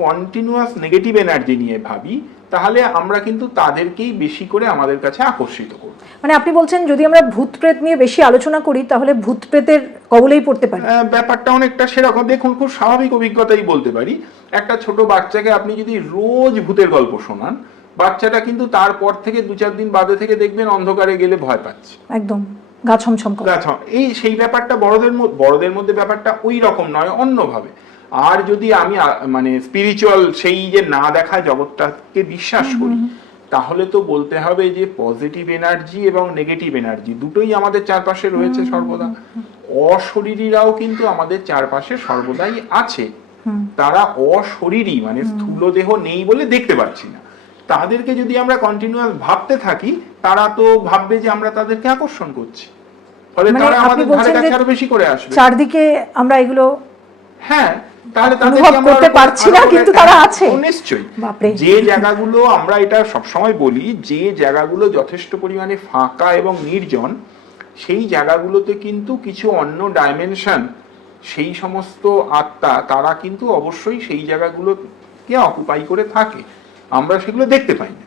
Continuous negative energy নিয়ে ভাবি, তাহলে আমরা কিন্তু তাদেরকেই বেশি করে আমাদের কাছে আকর্ষিত করব। মানে আপনি বলছেন যদি আমরা ভূত প্রেত নিয়ে বেশি আলোচনা করি তাহলে ভূত প্রেতের কবলেই পড়তে পারি? ব্যাপারটা অনেকটা সেরকম। দেখুন, খুব স্বাভাবিক অভিজ্ঞতাই বলতে পারি। একটা ছোট বাচ্চাকে আপনি যদি রোজ ভূতের গল্প শোনান, বাচ্চাটা কিন্তু তারপর থেকে 2-4 দিন বাদে থেকে দেখবেন অন্ধকারে গেলে ভয় পাচ্ছে, একদম গা ছমছম করে। এই সেই ব্যাপারটা বড়দের মধ্যে ব্যাপারটা ওই রকম নয়, অন্যভাবে। আর যদি আমি মানে স্পিরিচুয়াল সেই যে না দেখা জগৎটাকে বিশ্বাস করি, তাহলে তো বলতে হবে যে পজিটিভ এনার্জি এবং নেগেটিভ এনার্জি দুটোই আমাদের চারপাশে রয়েছে সর্বদা। অশরীরীরাও কিন্তু আমাদের চারপাশে সর্বদাই আছে। তারা অশরীরী, মানে স্থূল দেহ নেই বলে দেখতে পাচ্ছি না। তাদেরকে যদি আমরা কন্টিনিউয়াস ভাবতে থাকি, তারা তো ভাববে যে আমরা তাদেরকে আকর্ষণ করছি, ফলে তারা আমাদের ধারে কাছে আরো বেশি করে আসবে। চারদিকে আমরা এগুলো হ্যাঁ, তাহলে অনুভব করতে পারছি না, কিন্তু তারা আছে নিশ্চয়ই। যে জায়গাগুলো, আমরা এটা সবসময় বলি, যে জায়গাগুলো যথেষ্ট পরিমাণে ফাঁকা এবং নির্জন, সেই জায়গাগুলোতে কিন্তু কিছু অন্য ডাইমেনশন, সেই সমস্ত আত্মা, তারা কিন্তু অবশ্যই সেই জায়গাগুলোকে অকুপাই করে থাকে, আমরা সেগুলো দেখতে পাই না।